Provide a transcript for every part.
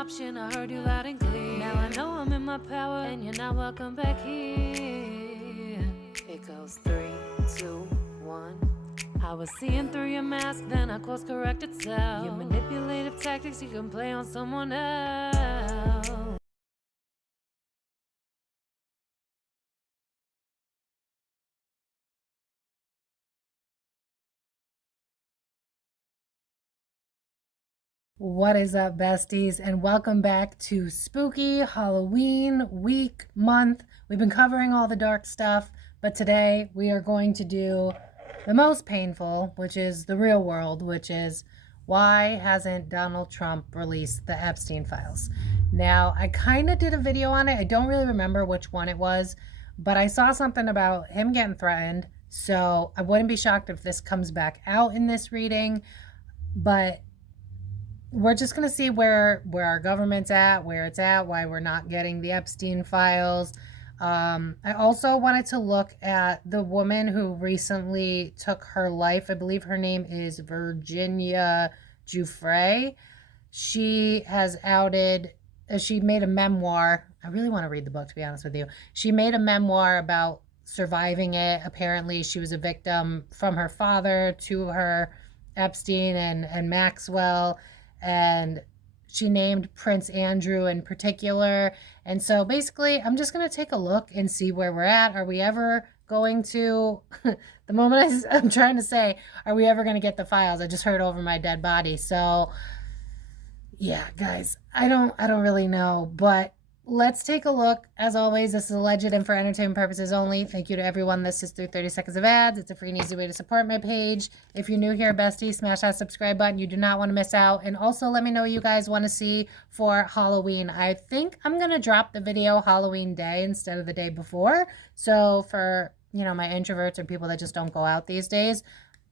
option. I heard you loud and clear. Now I know I'm in my power, and you're not welcome back here. It goes 3, 2, 1. I was seeing through your mask, then I course corrected self. Your manipulative tactics you can play on someone else. What is up, besties, and welcome back to Spooky Halloween week, month. We've been covering all the dark stuff, but today we are going to do the most painful, which is the real world, which is why hasn't Donald Trump released the Epstein files? Now, I kind of did a video on it. I don't really remember which one it was, but I saw something about him getting threatened, so I wouldn't be shocked if this comes back out in this reading, but we're just going to see where our government's at, where it's at, why we're not getting the Epstein files. I also wanted to look at the woman who recently took her life. I believe her name is Virginia Giuffre. She has outed, she made a memoir. I really want to read the book, to be honest with you. She made a memoir about surviving it. Apparently, she was a victim from her father to her Epstein and Maxwell. And she named Prince Andrew in particular. And so basically, I'm just going to take a look and see where we're at. Are we ever going to, the moment I'm trying to say, are we ever going to get the files? I just heard over my dead body. So yeah, guys, I don't really know, but let's take a look. As always, this is alleged and for entertainment purposes only. Thank you to everyone that sits through 30 seconds of ads. It's a free and easy way to support my page. If you're new here, bestie, smash that subscribe button. You do not want to miss out. And also let me know what you guys want to see for Halloween. I think I'm going to drop the video Halloween day instead of the day before. So for, you know, my introverts or people that just don't go out these days,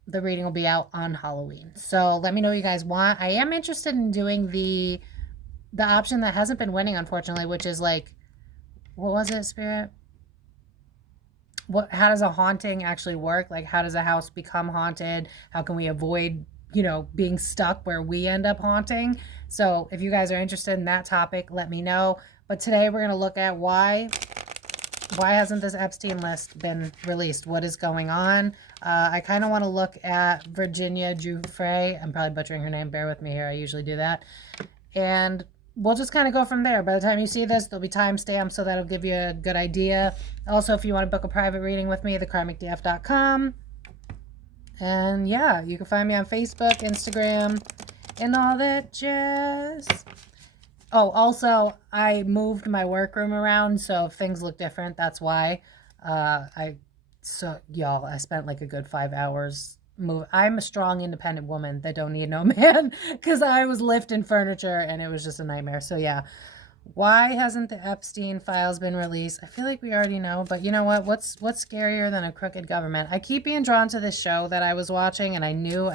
the reading will be out on Halloween. So let me know what you guys want. I am interested in doing the option that hasn't been winning, unfortunately, which is like, what was it, Spirit? How does a haunting actually work? Like, how does a house become haunted? How can we avoid, you know, being stuck where we end up haunting? So if you guys are interested in that topic, let me know. But today we're going to look at why hasn't this Epstein list been released? What is going on? I kind of want to look at Virginia Giuffre. I'm probably butchering her name. Bear with me here. I usually do that. And we'll just kind of go from there. By the time you see this, there'll be timestamps, so that'll give you a good idea. Also, if you want to book a private reading with me, thekarmicdf.com. And yeah, you can find me on Facebook, Instagram, and all that jazz. Oh, also, I moved my workroom around, so if things look different, that's why. Y'all, I spent like a good 5 hours I'm a strong, independent woman that don't need no man, because I was lifting furniture and it was just a nightmare. So yeah, why hasn't the Epstein files been released? I feel like we already know, but you know what? What's scarier than a crooked government? I keep being drawn to this show that I was watching, and I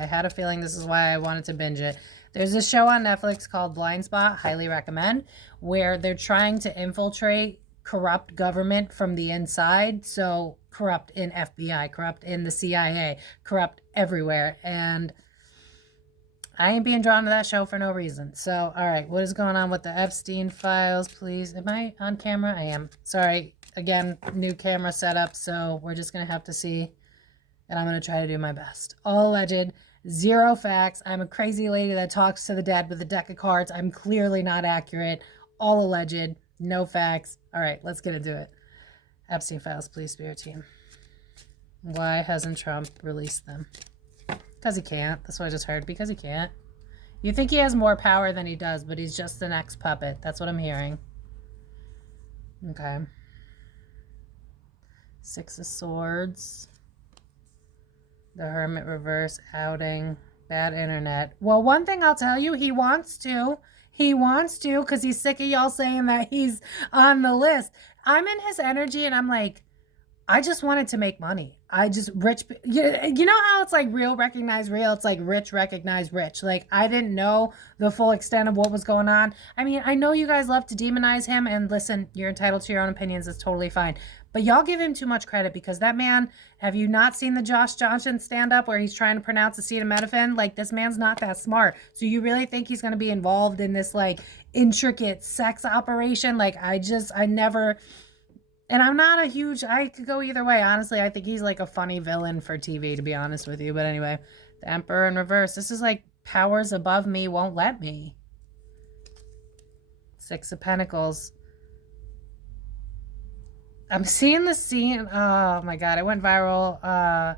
had a feeling this is why I wanted to binge it. There's a show on Netflix called Blind Spot, highly recommend, where they're trying to infiltrate corrupt government from the inside. So corrupt in FBI, corrupt in the CIA, corrupt everywhere. And I ain't being drawn to that show for no reason. So, all right, what is going on with the Epstein files, please? Am I on camera? I am. Sorry. Again, new camera setup, so we're just going to have to see. And I'm going to try to do my best. All alleged, zero facts. I'm a crazy lady that talks to the dead with a deck of cards. I'm clearly not accurate. All alleged, no facts. All right, let's get into it. Epstein files, please, Spirit Team. Why hasn't Trump released them? Because he can't. That's what I just heard. Because he can't. You think he has more power than he does, but he's just the next puppet. That's what I'm hearing. Okay. 6 of Swords. The Hermit reverse, outing, bad internet. Well, one thing I'll tell you, he wants to. He wants to, because he's sick of y'all saying that he's on the list. I'm in his energy and I'm like, I just wanted to make money. You know how it's like real recognize real? It's like rich recognize rich. Like, I didn't know the full extent of what was going on. I mean, I know you guys love to demonize him, and listen, you're entitled to your own opinions. It's totally fine. But y'all give him too much credit, because that man, have you not seen the Josh Johnson stand up where he's trying to pronounce acetaminophen? Like, this man's not that smart. So you really think he's going to be involved in this like intricate sex operation? Like, I never. And I'm not a huge, I could go either way. Honestly, I think he's like a funny villain for TV, to be honest with you. But anyway, the Emperor in reverse. This is like powers above me won't let me. Six of Pentacles. I'm seeing the scene. Oh my God, it went viral.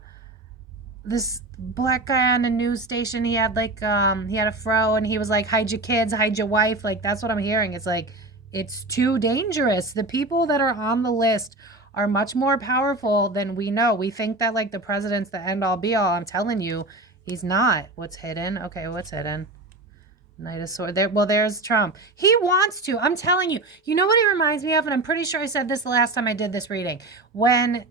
This black guy on a news station, he had like, he had a fro and he was like, hide your kids, hide your wife. Like, that's what I'm hearing. It's like, it's too dangerous. The people that are on the list are much more powerful than we know. We think that like the president's the end all be all. I'm telling you, he's not. What's hidden? Okay, what's hidden? Knight of Swords. There's Trump. He wants to. I'm telling you. You know what he reminds me of? And I'm pretty sure I said this the last time I did this reading. When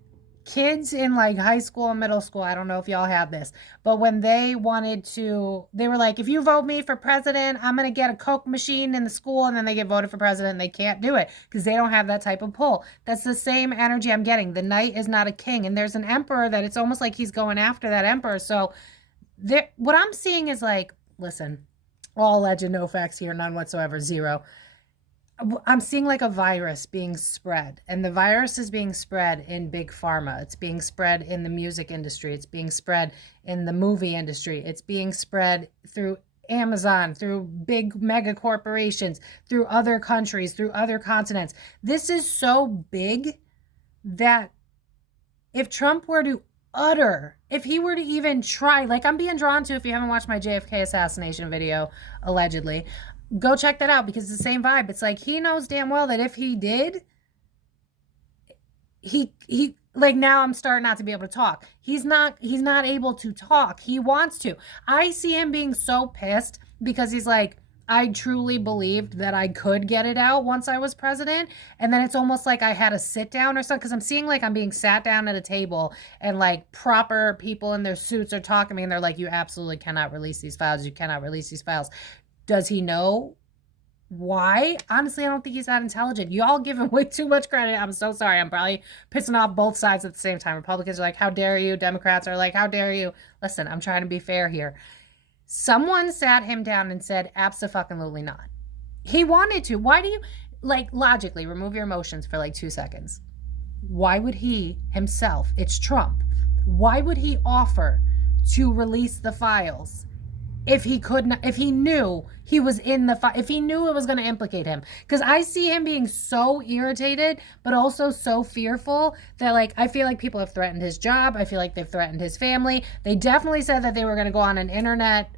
kids in like high school and middle school, I don't know if y'all had this, but when they were like, if you vote me for president, I'm going to get a Coke machine in the school, and then they get voted for president and they can't do it because they don't have that type of pull. That's the same energy I'm getting. The knight is not a king, and there's an emperor that it's almost like he's going after that emperor. So what I'm seeing is like, listen, all legend, no facts here, none whatsoever, zero. I'm seeing like a virus being spread, and the virus is being spread in big pharma. It's being spread in the music industry. It's being spread in the movie industry. It's being spread through Amazon, through big mega corporations, through other countries, through other continents. This is so big that if Trump were to if he were to even try, like I'm being drawn to, if you haven't watched my JFK assassination video, allegedly, go check that out, because it's the same vibe. It's like he knows damn well that if he did, he like, now I'm starting not to be able to talk. He's not able to talk. He wants to. I see him being so pissed because he's like, I truly believed that I could get it out once I was president. And then it's almost like I had to sit down or something, because I'm seeing like I'm being sat down at a table and like proper people in their suits are talking to me, and they're like, you absolutely cannot release these files. You cannot release these files. Does he know why? Honestly, I don't think he's that intelligent. Y'all give him way too much credit. I'm so sorry. I'm probably pissing off both sides at the same time. Republicans are like, how dare you? Democrats are like, how dare you? Listen, I'm trying to be fair here. Someone sat him down and said, abso-fucking-lutely not. He wanted to. Why do you, like, logically, remove your emotions for like 2 seconds. Why would he himself, it's Trump, why would he offer to release the files if he could not, if he knew he was in the if he knew it was going to implicate him? Because I see him being so irritated, but also so fearful that, like, I feel like people have threatened his job. I feel like they've threatened his family. They definitely said that they were going to go on an internet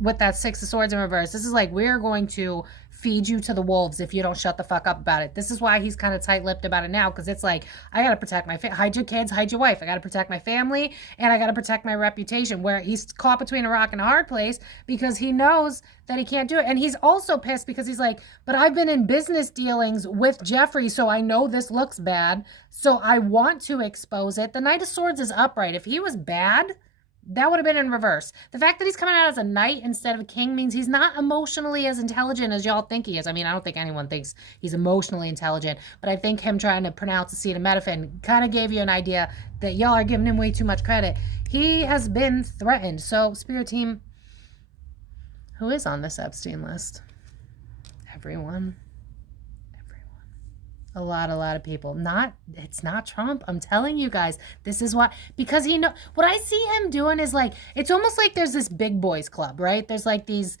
with that Six of Swords in reverse. This is like, we're going to feed you to the wolves if you don't shut the fuck up about it. This is why he's kind of tight-lipped about it now, because it's like, I got to protect my hide your kids, hide your wife. I got to protect my family, and I got to protect my reputation, where he's caught between a rock and a hard place because he knows that he can't do it. And he's also pissed because he's like, but I've been in business dealings with Jeffrey, so I know this looks bad, so I want to expose it. The Knight of Swords is upright. If he was bad, that would have been in reverse. The fact that he's coming out as a knight instead of a king means he's not emotionally as intelligent as y'all think he is. I mean, I don't think anyone thinks he's emotionally intelligent, but I think him trying to pronounce acetaminophen kind of gave you an idea that y'all are giving him way too much credit. He has been threatened. So, Spirit Team, who is on this Epstein list? Everyone. A lot of people. It's not Trump. I'm telling you guys, this is why, because what I see him doing is like, it's almost like there's this big boys club, right? There's like these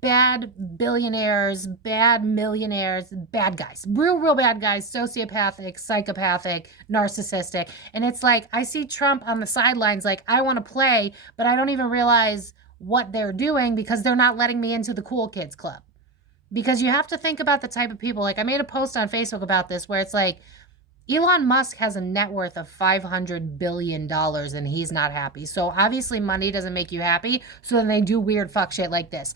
bad billionaires, bad millionaires, bad guys, real bad guys, sociopathic, psychopathic, narcissistic. And it's like, I see Trump on the sidelines, like, I want to play, but I don't even realize what they're doing because they're not letting me into the cool kids club. Because you have to think about the type of people, like I made a post on Facebook about this where it's like, Elon Musk has a net worth of $500 billion and he's not happy. So obviously money doesn't make you happy. So then they do weird fuck shit like this.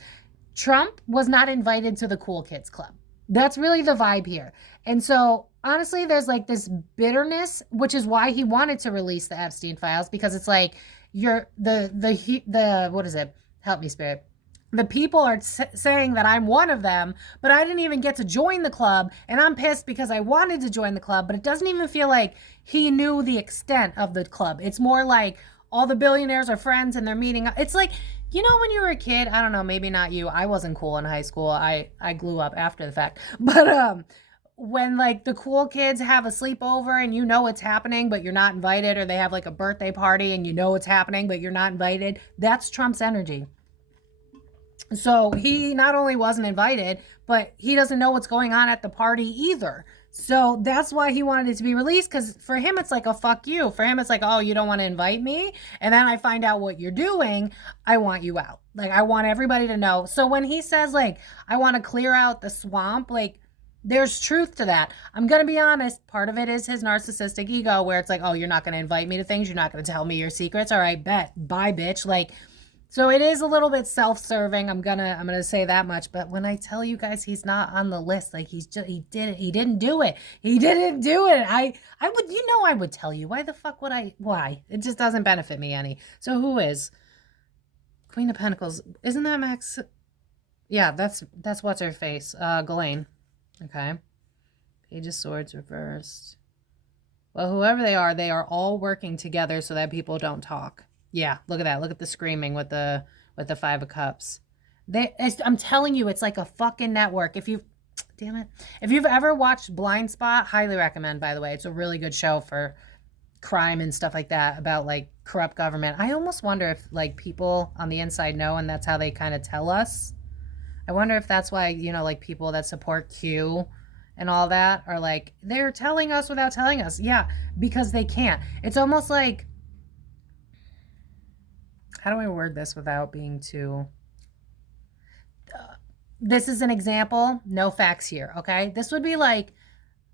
Trump was not invited to the cool kids club. That's really the vibe here. And so honestly, there's like this bitterness, which is why he wanted to release the Epstein files, because it's like you're the what is it? Help me, Spirit. The people are saying that I'm one of them, but I didn't even get to join the club, and I'm pissed because I wanted to join the club, but it doesn't even feel like he knew the extent of the club. It's more like all the billionaires are friends and they're meeting. It's like, you know, when you were a kid, I don't know, maybe not you. I wasn't cool in high school. I grew up after the fact. But when like the cool kids have a sleepover and you know it's happening but you're not invited, or they have like a birthday party and you know it's happening but you're not invited, that's Trump's energy. So he not only wasn't invited, but he doesn't know what's going on at the party either. So that's why he wanted it to be released, because for him it's like a fuck you. For him it's like, oh, you don't want to invite me? And then I find out what you're doing, I want you out. Like, I want everybody to know. So when he says like, I want to clear out the swamp, like, there's truth to that. I'm going to be honest. Part of it is his narcissistic ego, where it's like, oh, you're not going to invite me to things. You're not going to tell me your secrets. All right, bet. Bye, bitch. Like, so it is a little bit self-serving. I'm gonna say that much. But when I tell you guys he not on the list, like, he didn't do it. He didn't do it. I would, you know, I would tell you. Why the fuck would I? Why? It just doesn't benefit me any. So who is Queen of Pentacles? Isn't that Max? Yeah, that's what's her face. Ghislaine. Okay. Page of Swords reversed. Well, whoever they are all working together so that people don't talk. Yeah, look at that. Look at the screaming with the Five of Cups. I'm telling you, it's like a fucking network. If you've ever watched Blind Spot, highly recommend, by the way. It's a really good show for crime and stuff like that, about like corrupt government. I almost wonder if like people on the inside know, and that's how they kind of tell us. I wonder if that's why, you know, like people that support Q and all that are like, they're telling us without telling us. Yeah, because they can't. It's almost like, how do I word this without being too... this is an example, no facts here, okay? This would be like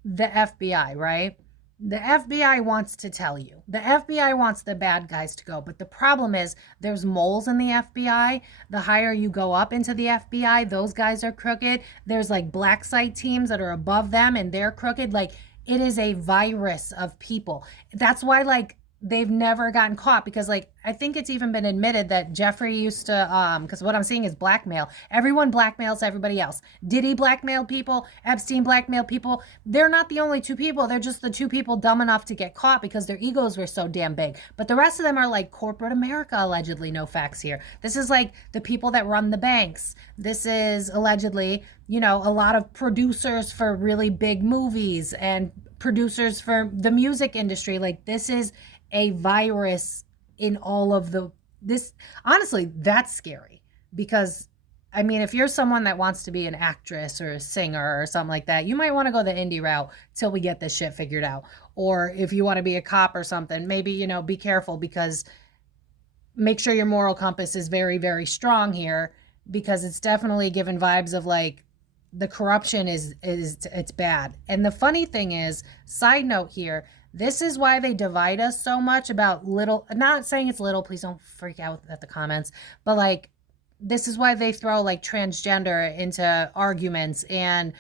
the FBI, right? The FBI wants to tell you. The FBI wants the bad guys to go. But the problem is there's moles in the FBI. The higher you go up into the FBI, those guys are crooked. There's like black site teams that are above them and they're crooked. Like, it is a virus of people. That's why, like, they've never gotten caught, because like I think it's even been admitted that Jeffrey used to because what I'm seeing is blackmail. Everyone blackmails everybody else. Diddy blackmailed people, Epstein blackmailed people. They're not the only two people. They're just the two people dumb enough to get caught because their egos were so damn big. But the rest of them are like corporate America, allegedly. No facts here. This is like the people that run the banks. This is allegedly, you know, a lot of producers for really big movies and producers for the music industry. Like, this is a virus in all of this. Honestly, that's scary, because I mean, if you're someone that wants to be an actress or a singer or something like that, you might want to go the indie route till we get this shit figured out. Or if you want to be a cop or something, maybe, you know, be careful, because make sure your moral compass is very, very strong here, because it's definitely given vibes of like the corruption is it's bad. And the funny thing is, side note here, this is why they divide us so much about little, not saying it's little, please don't freak out at the comments, but like, this is why they throw like transgender into arguments and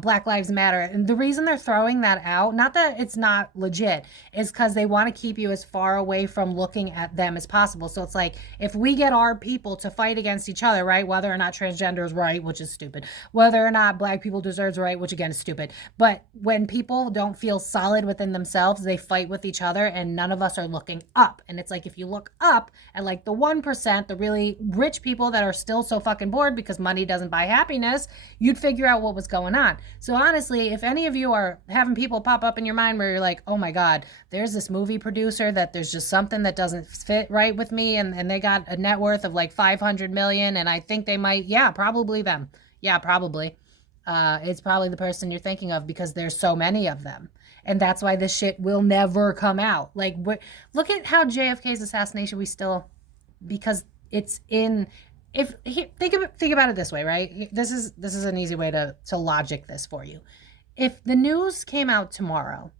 Black Lives Matter. And the reason they're throwing that out, not that it's not legit, is because they want to keep you as far away from looking at them as possible. So it's like, if we get our people to fight against each other, right, whether or not transgender is right, which is stupid, whether or not Black people deserve right, which again is stupid, but when people don't feel solid within themselves, they fight with each other, and none of us are looking up. And it's like, if you look up at like the 1%, the really rich people that are still so fucking bored because money doesn't buy happiness, you'd figure out what was going on. So honestly, if any of you are having people pop up in your mind where you're like, oh my God, there's this movie producer that there's just something that doesn't fit right with me, and they got a net worth of like 500 million, and I think they might, yeah, probably them. Yeah, probably. It's probably the person you're thinking of, because there's so many of them. And that's why this shit will never come out. Like, look at how JFK's assassination, we still, because it's in... think about it this way, right? This is an easy way to logic this for you. If the news came out tomorrow,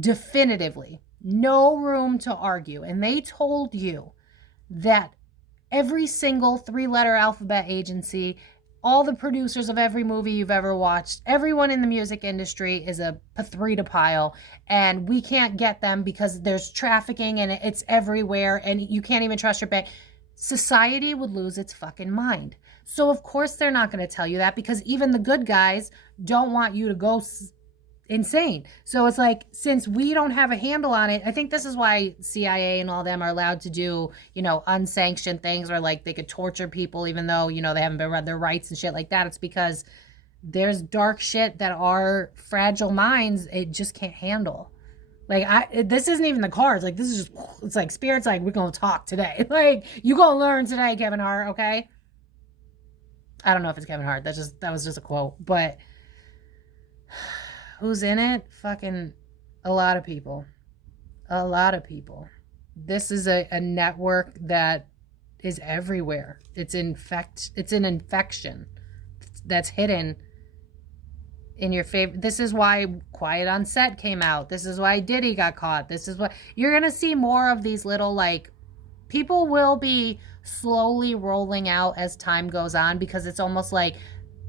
definitively, no room to argue, and they told you that every single 3-letter alphabet agency, all the producers of every movie you've ever watched, everyone in the music industry is a pathrita pile, and we can't get them because there's trafficking and it's everywhere and you can't even trust your bank. Society would lose its fucking mind. So of course they're not going to tell you that, because even the good guys don't want you to go insane. So it's like, since we don't have a handle on it, I think this is why CIA and all them are allowed to do, unsanctioned things, or like they could torture people even though, they haven't been read their rights and shit like that. It's because there's dark shit that our fragile minds, it just can't handle. Like, this isn't even the cards. Like, this is just, it's like Spirit's like, we're going to talk today. Like, you going to learn today, Kevin Hart, okay? I don't know if it's Kevin Hart. That was just a quote. But who's in it? Fucking a lot of people. A lot of people. This is a network that is everywhere. It's an infection that's hidden in your favorite. This is why Quiet on Set came out. This is why Diddy got caught. This is what you're going to see more of. These little, like, people will be slowly rolling out as time goes on, because it's almost like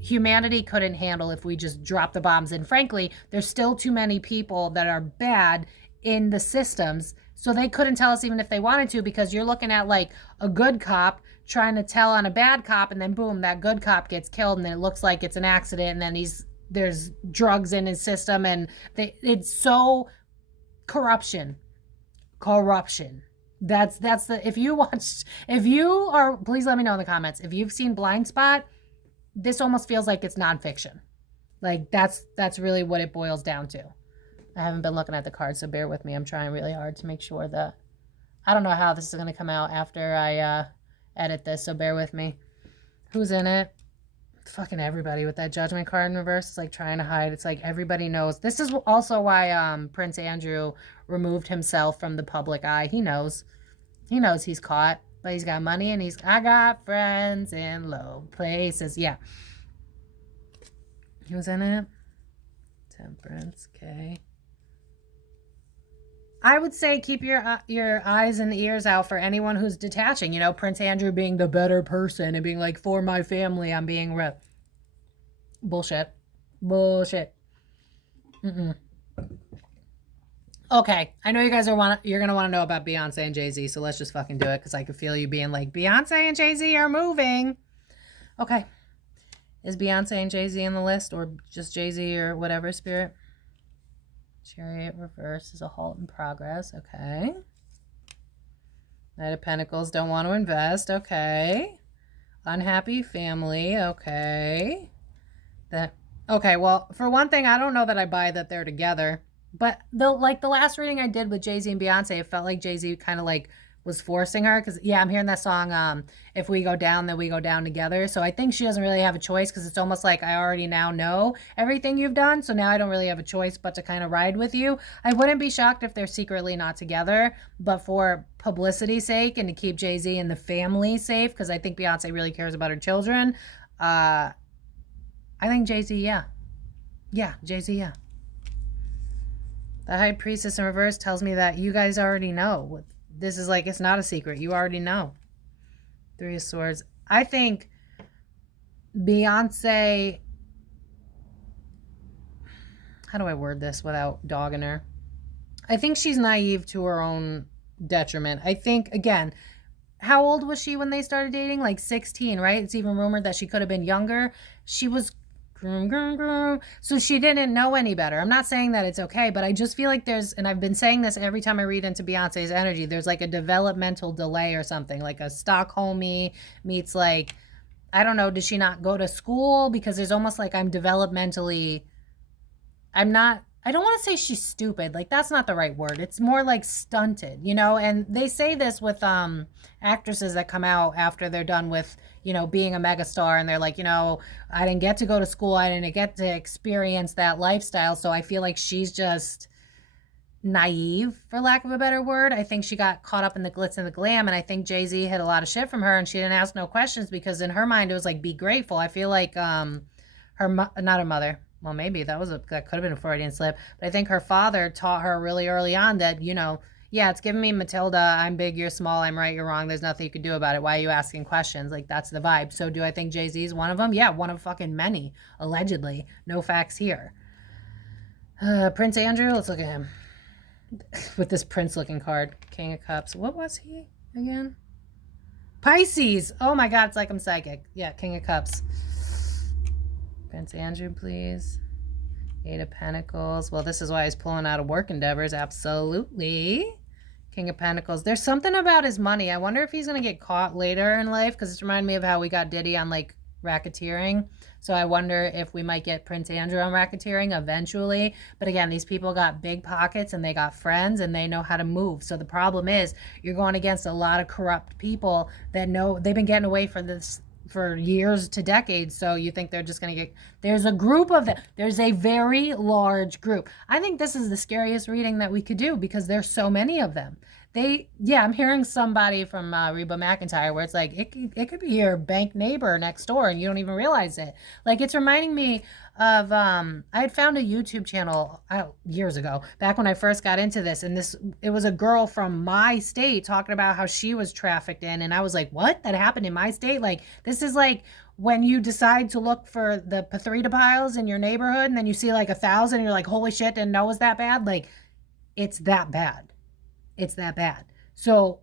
humanity couldn't handle if we just drop the bombs. And frankly, there's still too many people that are bad in the systems, so they couldn't tell us even if they wanted to, because you're looking at like a good cop trying to tell on a bad cop, and then boom, that good cop gets killed, and then it looks like it's an accident, and then there's drugs in his system, and it's so corruption. That's the, if you are, please let me know in the comments if you've seen Blind Spot. This almost feels like it's nonfiction. Like, that's really what it boils down to. I haven't been looking at the cards, so bear with me. I'm trying really hard to make sure that, I don't know how this is going to come out after I edit this, so bear with me. Who's in it? Fucking everybody with that Judgment card in reverse. It's like trying to hide. It's like everybody knows. This is also why Prince Andrew removed himself from the public eye. He knows he's caught, but he's got money, and I got friends in low places. Yeah. Who's in it? Temperance. Okay. I would say keep your eyes and ears out for anyone who's detaching. Prince Andrew being the better person and being like, for my family, I'm being bullshit. Okay, I know you guys you're gonna want to know about Beyonce and Jay-Z, so let's just fucking do it, because I could feel you being like, Beyonce and Jay-Z are moving. Okay, is Beyonce and Jay-Z in the list, or just Jay-Z, or whatever, Spirit? Chariot reverse is a halt in progress. Okay. Knight of Pentacles, don't want to invest. Okay. Unhappy family. Okay. Okay, well, for one thing, I don't know that I buy that they're together. But the last reading I did with Jay-Z and Beyonce, it felt like Jay-Z kind of like was forcing her, because yeah, I'm hearing that song, if we go down, then we go down together. So I think she doesn't really have a choice, because it's almost like I already now know everything you've done, so now I don't really have a choice but to kind of ride with you. I wouldn't be shocked if they're secretly not together, but for publicity's sake and to keep Jay-Z and the family safe, because I think Beyonce really cares about her children, I think Jay-Z, yeah, Jay-Z, yeah. The High Priestess in reverse tells me that you guys already know. This is like, it's not a secret. You already know. Three of Swords. I think Beyonce, how do I word this without dogging her? I think she's naive to her own detriment. I think, again, how old was she when they started dating? Like 16, right? It's even rumored that she could have been younger. She was so she didn't know any better. I'm not saying that it's okay, but I just feel like and I've been saying this every time I read into Beyonce's energy, there's like a developmental delay or something, like a Stockholmie meets like, I don't know, does she not go to school? Because there's almost like I don't want to say she's stupid. Like, that's not the right word. It's more like stunted, and they say this with actresses that come out after they're done with, being a megastar, and they're like, I didn't get to go to school. I didn't get to experience that lifestyle. So I feel like she's just naive, for lack of a better word. I think she got caught up in the glitz and the glam, and I think Jay-Z hid a lot of shit from her, and she didn't ask no questions, because in her mind it was like, be grateful. I feel like not her mother. Well, maybe that could have been a Freudian slip, but I think her father taught her really early on that, Yeah, it's giving me Matilda, I'm big, you're small, I'm right, you're wrong, there's nothing you can do about it. Why are you asking questions? Like, that's the vibe. So do I think Jay-Z is one of them? Yeah, one of fucking many, allegedly. No facts here. Prince Andrew, let's look at him. With this prince-looking card. King of Cups. What was he again? Pisces. Oh my God, it's like I'm psychic. Yeah, King of Cups. Prince Andrew, please. Eight of Pentacles. Well, this is why he's pulling out of work endeavors. Absolutely. King of Pentacles. There's something about his money. I wonder if he's going to get caught later in life, because it's reminding me of how we got Diddy on, like, racketeering. So I wonder if we might get Prince Andrew on racketeering eventually. But again, these people got big pockets and they got friends and they know how to move. So the problem is you're going against a lot of corrupt people that know they've been getting away from this for years to decades. So you think they're just going to get, there's a group of them. There's a very large group. I think this is the scariest reading that we could do because there's so many of them. I'm hearing somebody from Reba McEntire where it's like, it could be your bank neighbor next door and you don't even realize it. Like, it's reminding me of, I had found a YouTube channel years ago, back when I first got into this. And it was a girl from my state talking about how she was trafficked in. And I was like, what? That happened in my state? Like, this is like when you decide to look for the Pathrita piles in your neighborhood and then you see like 1,000 and you're like, holy shit, didn't know it was that bad. Like, it's that bad. It's that bad. So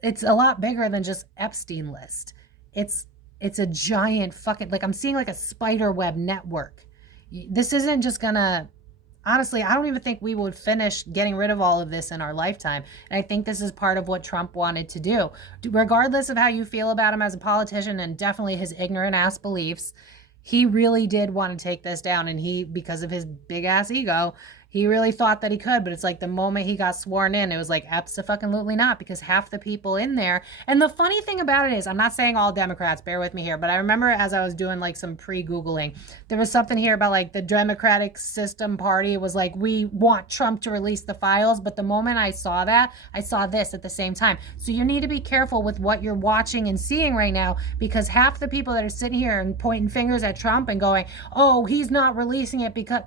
it's a lot bigger than just EPSTEIN List. It's a giant fucking, like, I'm seeing like a spider web network. This isn't just gonna, honestly, I don't even think we would finish getting rid of all of this in our lifetime. And I think this is part of what Trump wanted to do. Regardless of how you feel about him as a politician and definitely his ignorant ass beliefs, he really did want to take this down. And he, because of his big ass ego, he really thought that he could, but it's like the moment he got sworn in, it was like, abso-fucking-lutely not, because half the people in there. And the funny thing about it is, I'm not saying all Democrats, bear with me here, but I remember as I was doing like some pre-Googling, there was something here about like the Democratic System Party was like, we want Trump to release the files. But the moment I saw that, I saw this at the same time. So you need to be careful with what you're watching and seeing right now, because half the people that are sitting here and pointing fingers at Trump and going, oh, he's not releasing it because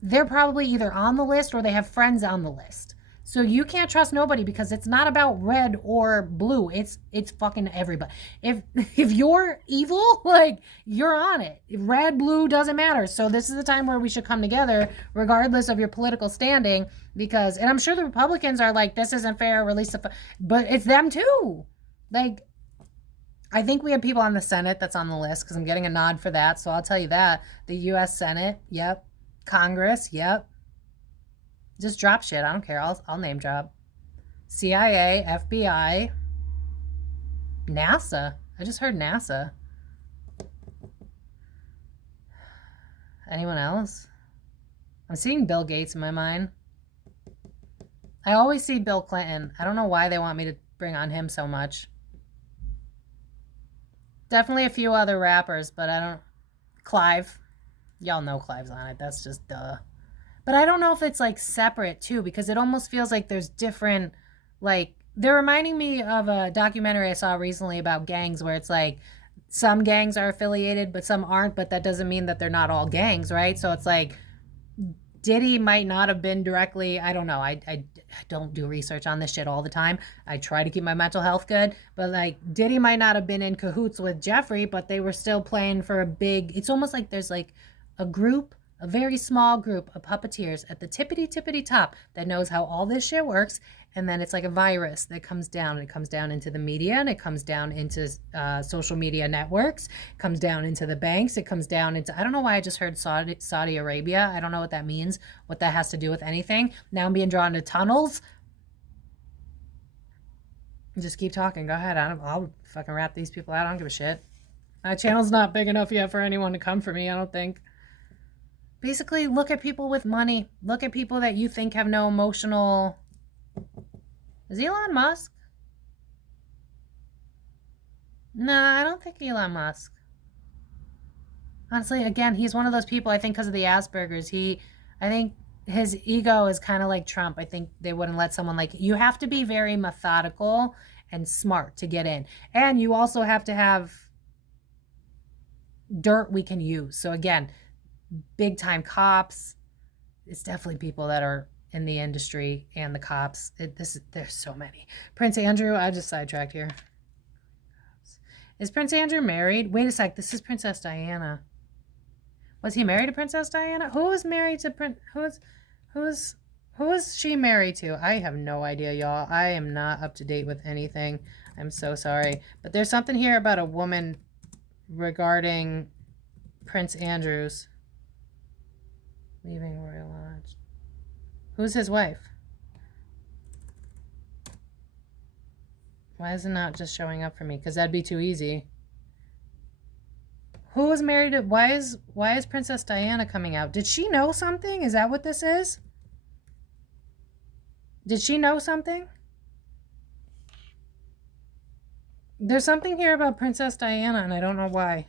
they're probably either on the list or they have friends on the list. So you can't trust nobody, because it's not about red or blue. It's fucking everybody. If you're evil, like, you're on it. Red, blue, doesn't matter. So this is the time where we should come together, regardless of your political standing, because, and I'm sure the Republicans are like, this isn't fair, release the, but it's them too. Like, I think we have people on the Senate that's on the list, because I'm getting a nod for that. So I'll tell you that. The U.S. Senate, yep. Congress, yep. Just drop shit. I don't care. I'll name drop. CIA, FBI, NASA. I just heard NASA. Anyone else? I'm seeing Bill Gates in my mind. I always see Bill Clinton. I don't know why they want me to bring on him so much. Definitely a few other rappers, but I don't. Clive. Y'all know Clive's on it. That's just duh. But I don't know if it's like separate too, because it almost feels like there's different, like, they're reminding me of a documentary I saw recently about gangs where it's like some gangs are affiliated but some aren't, but that doesn't mean that they're not all gangs, right? So it's like Diddy might not have been directly, I don't know, I don't do research on this shit all the time. I try to keep my mental health good, but like Diddy might not have been in cahoots with Giuffre, but they were still playing for a big, it's almost like there's like a group, a very small group of puppeteers at the tippity top that knows how all this shit works. And then it's like a virus that comes down. It comes down into the media, and it comes down into social media networks. It comes down into the banks. It comes down into, I don't know why I just heard Saudi Arabia. I don't know what that means, what that has to do with anything. Now I'm being drawn to tunnels. Just keep talking. Go ahead. I'll fucking wrap these people out. I don't give a shit. My channel's not big enough yet for anyone to come for me, I don't think. Basically, look at people with money. Look at people that you think have no emotional... Is Elon Musk? No, I don't think Elon Musk. Honestly, again, he's one of those people, I think because of the Asperger's, I think his ego is kind of like Trump. I think they wouldn't let someone like... You have to be very methodical and smart to get in. And you also have to have dirt we can use. So again, big time cops, it's definitely people that are in the industry and the cops. There's so many. Prince Andrew, I just sidetracked here. Is Prince Andrew married? Wait a sec, this is Princess Diana. Was he married to Princess Diana? Who was married to who is she married to? I have no idea, y'all. I am not up to date with anything. I'm so sorry. But there's something here about a woman regarding Prince Andrew's leaving Royal Lodge. Who's his wife? Why is it not just showing up for me? Because that'd be too easy. Who was married to... Why is Princess Diana coming out? Did she know something? Is that what this is? Did she know something? There's something here about Princess Diana, and I don't know why.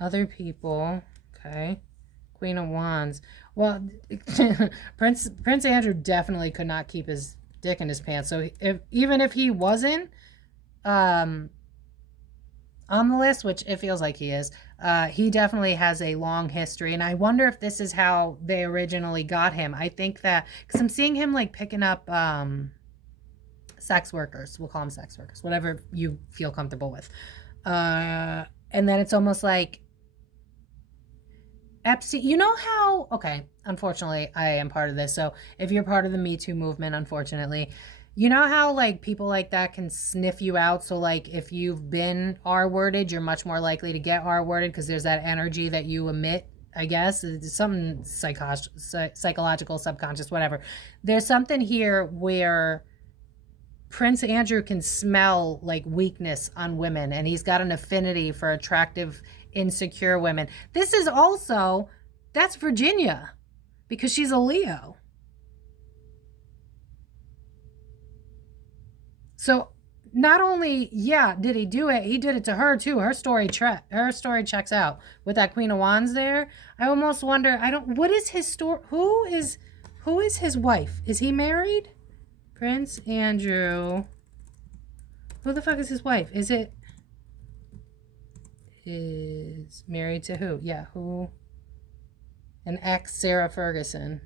Other people. Okay. Queen of Wands. Well, Prince Andrew definitely could not keep his dick in his pants. So even if he wasn't on the list, which it feels like he is, he definitely has a long history. And I wonder if this is how they originally got him. I think that, because I'm seeing him like picking up sex workers. We'll call them sex workers, whatever you feel comfortable with. And then it's almost like Epstein, you know how, okay, unfortunately, I am part of this. So if you're part of the Me Too movement, unfortunately, you know how like people like that can sniff you out. So like if you've been R-worded, you're much more likely to get R-worded because there's that energy that you emit, I guess. It's something psychological, subconscious, whatever. There's something here where Prince Andrew can smell like weakness on women, and he's got an affinity for attractive, insecure women. This is also, that's Virginia, because she's a Leo. So not only, yeah, did he do it, he did it to her too. Her story checks out with that Queen of Wands there. I almost wonder, what is his story? Who is his wife? Is he married? Prince Andrew. Who the fuck is his wife? Is married to who? Yeah, who? An ex Sarah Ferguson.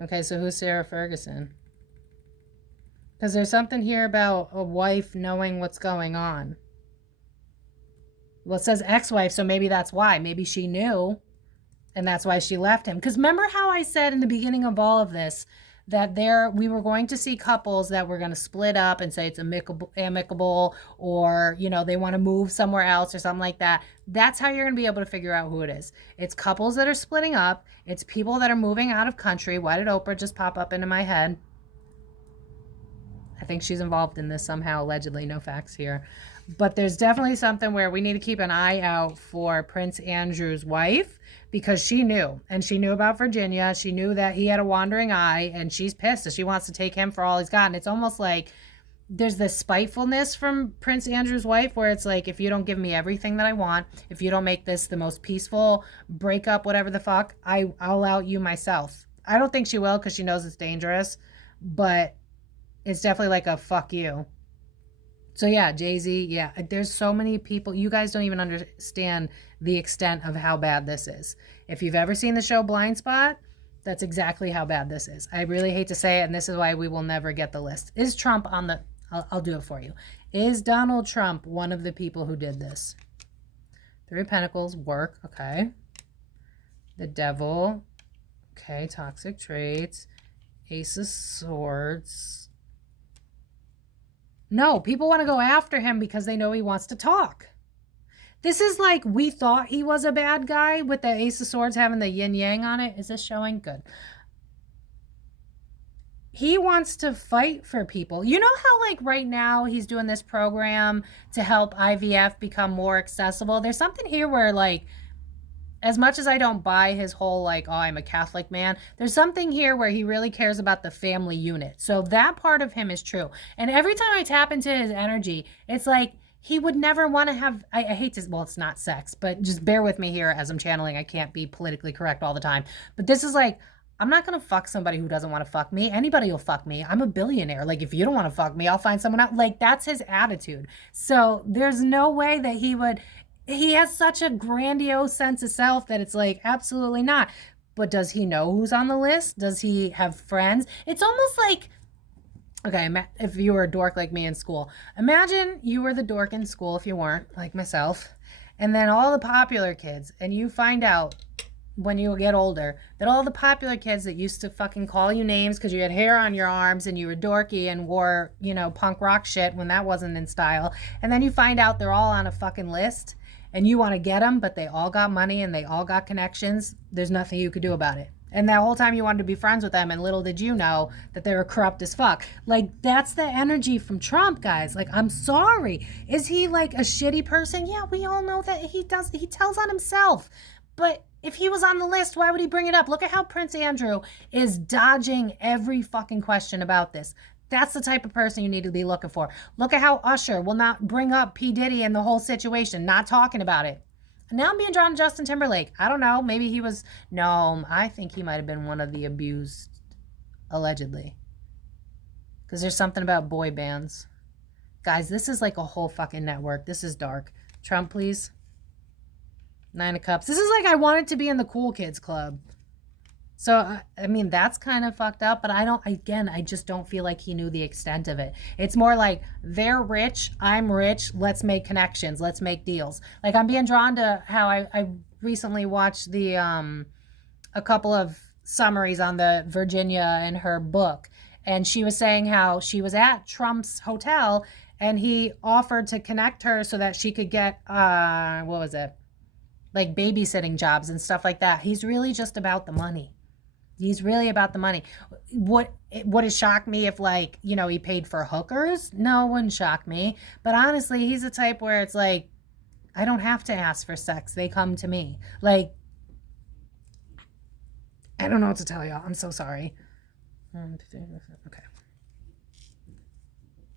Okay, so who's Sarah Ferguson? Because there's something here about a wife knowing what's going on. Well, it says ex-wife, so maybe that's why. Maybe she knew, and that's why she left him. Because remember how I said in the beginning of all of this that we were going to see couples that were going to split up and say it's amicable, or, you know, they want to move somewhere else or something like that. That's how you're going to be able to figure out who it is. It's couples that are splitting up. It's people that are moving out of country. Why did Oprah just pop up into my head? I think she's involved in this somehow, allegedly. No facts here. But there's definitely something where we need to keep an eye out for Prince Andrew's wife, because she knew. And she knew about Virginia. She knew that he had a wandering eye, and she's pissed. She wants to take him for all he's got. And it's almost like there's this spitefulness from Prince Andrew's wife where it's like, if you don't give me everything that I want, if you don't make this the most peaceful breakup, whatever the fuck, I'll out you myself. I don't think she will, because she knows it's dangerous. But it's definitely like a fuck you. So yeah, Jay-Z, yeah, there's so many people. You guys don't even understand the extent of how bad this is. If you've ever seen the show Blind Spot, that's exactly how bad this is. I really hate to say it, and this is why we will never get the list. Is Trump on the... I'll do it for you. Is Donald Trump one of the people who did this? Three of Pentacles, work, okay. The Devil, okay, toxic traits. Ace of Swords... No, people want to go after him because they know he wants to talk. This is like we thought he was a bad guy with the Ace of Swords having the yin yang on it. Is this showing? Good. He wants to fight for people. You know how like right now he's doing this program to help IVF become more accessible? There's something here where like, as much as I don't buy his whole like, oh, I'm a Catholic man, there's something here where he really cares about the family unit. So that part of him is true. And every time I tap into his energy, it's like he would never want to have, I hate to, well, it's not sex, but just bear with me here as I'm channeling. I can't be politically correct all the time. But this is like, I'm not going to fuck somebody who doesn't want to fuck me. Anybody will fuck me. I'm a billionaire. Like, if you don't want to fuck me, I'll find someone else. Like, that's his attitude. So there's no way that he has such a grandiose sense of self that it's like, absolutely not. But does he know who's on the list? Does he have friends? It's almost like, okay, if you were a dork like me in school, imagine you were the dork in school if you weren't, like myself, and then all the popular kids, and you find out when you get older that all the popular kids that used to fucking call you names because you had hair on your arms and you were dorky and wore, punk rock shit when that wasn't in style, and then you find out they're all on a fucking list and you want to get them, but they all got money and they all got connections, there's nothing you could do about it. And that whole time you wanted to be friends with them, and little did you know that they were corrupt as fuck. Like, that's the energy from Trump, guys. Like, I'm sorry. Is he like a shitty person? Yeah, we all know that he does. He tells on himself. But if he was on the list, why would he bring it up? Look at how Prince Andrew is dodging every fucking question about this. That's the type of person you need to be looking for. Look at how Usher will not bring up P. Diddy and the whole situation, not talking about it. Now I'm being drawn to Justin Timberlake. I don't know. Maybe he was... No, I think he might have been one of the abused, allegedly. Because there's something about boy bands. Guys, this is like a whole fucking network. This is dark. Trump, please. 9 of Cups. This is like I wanted to be in the cool kids club. So, I mean, that's kind of fucked up, but I just don't feel like he knew the extent of it. It's more like, they're rich, I'm rich, let's make connections, let's make deals. Like, I'm being drawn to how I recently watched a couple of summaries on the Virginia and her book, and she was saying how she was at Trump's hotel, and he offered to connect her so that she could get, what was it? Like babysitting jobs and stuff like that. He's really just about the money. He's really about the money. Would it shock me if, like, he paid for hookers? No, it wouldn't shock me. But honestly, he's the type where it's like, I don't have to ask for sex. They come to me. Like, I don't know what to tell y'all. I'm so sorry. Okay.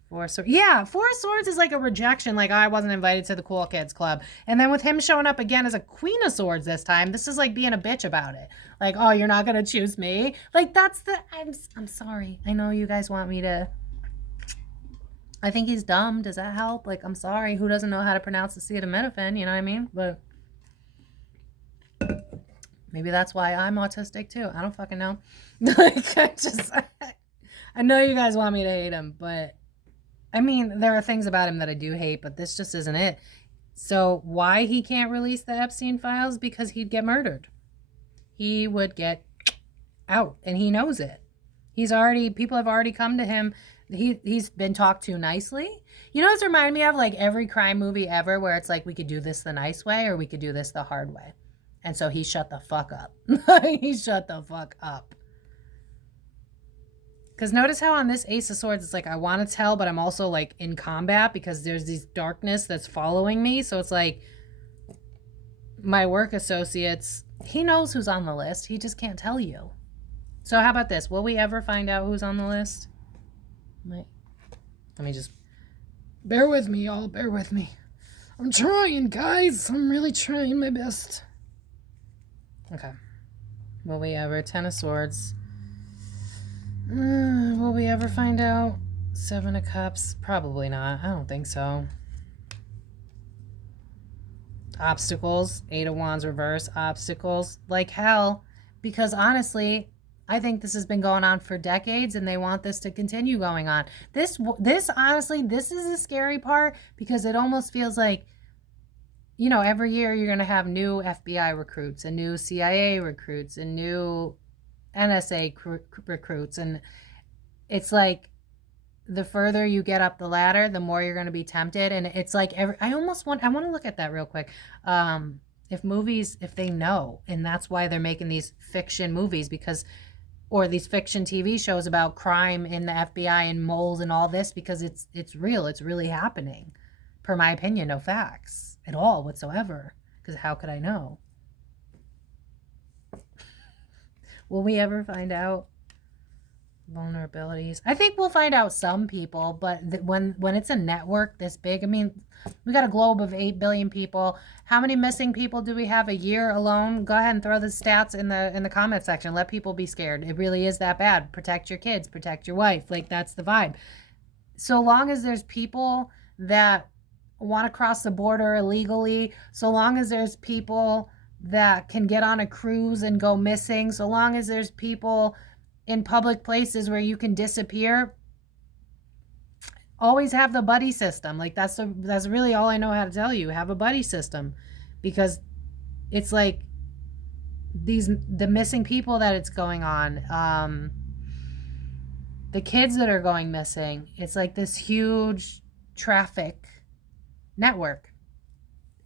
4 of Swords. Yeah, 4 of Swords is like a rejection. Like, I wasn't invited to the cool kids club. And then with him showing up again as a Queen of Swords this time, this is like being a bitch about it. Like, oh, you're not going to choose me? Like, that's the... I'm sorry. I know you guys want me to... I think he's dumb. Does that help? Like, I'm sorry. Who doesn't know how to pronounce acetaminophen? You know what I mean? But maybe that's why I'm autistic too. I don't fucking know. Like, I know you guys want me to hate him, but I mean, there are things about him that I do hate, but this just isn't it. So why he can't release the Epstein files? Because he'd get murdered. He would get out, and he knows it. People have already come to him. He's been talked to nicely. You know what's reminded me of? Like every crime movie ever where it's like, we could do this the nice way or we could do this the hard way. And so he shut the fuck up. He shut the fuck up. Because notice how on this Ace of Swords, it's like, I want to tell, but I'm also like in combat because there's this darkness that's following me. So it's like my work associates, he knows who's on the list. He just can't tell you. So how about this? Will we ever find out who's on the list? Let me just, bear with me, y'all. Bear with me. I'm trying, guys. I'm really trying my best. Okay. Will we ever? 10 of Swords. Will we ever find out? 7 of Cups? Probably not. I don't think so. Obstacles. 8 of Wands reverse. Obstacles. Like hell. Because honestly, I think this has been going on for decades and they want this to continue going on. This honestly, this is the scary part because it almost feels like, every year you're going to have new FBI recruits and new CIA recruits and new NSA recruits, and it's like the further you get up the ladder, the more you're going to be tempted. And it's like I want to look at that real quick. If they know, and that's why they're making these fiction movies or these fiction TV shows about crime in the FBI and moles and all this, because it's real, it's really happening. Per my opinion, no facts at all whatsoever, because how could I know? Will we ever find out vulnerabilities? I think we'll find out some people, but when it's a network this big, I mean, we got a globe of 8 billion people. How many missing people do we have a year alone? Go ahead and throw the stats in the comment section. Let people be scared. It really is that bad. Protect your kids, protect your wife. Like, that's the vibe. So long as there's people that want to cross the border illegally, so long as there's people that can get on a cruise and go missing, so long as there's people in public places where you can disappear, always have the buddy system. Like that's really all I know how to tell you. Have a buddy system, because it's like the missing people that it's going on, the kids that are going missing. It's like this huge traffic network,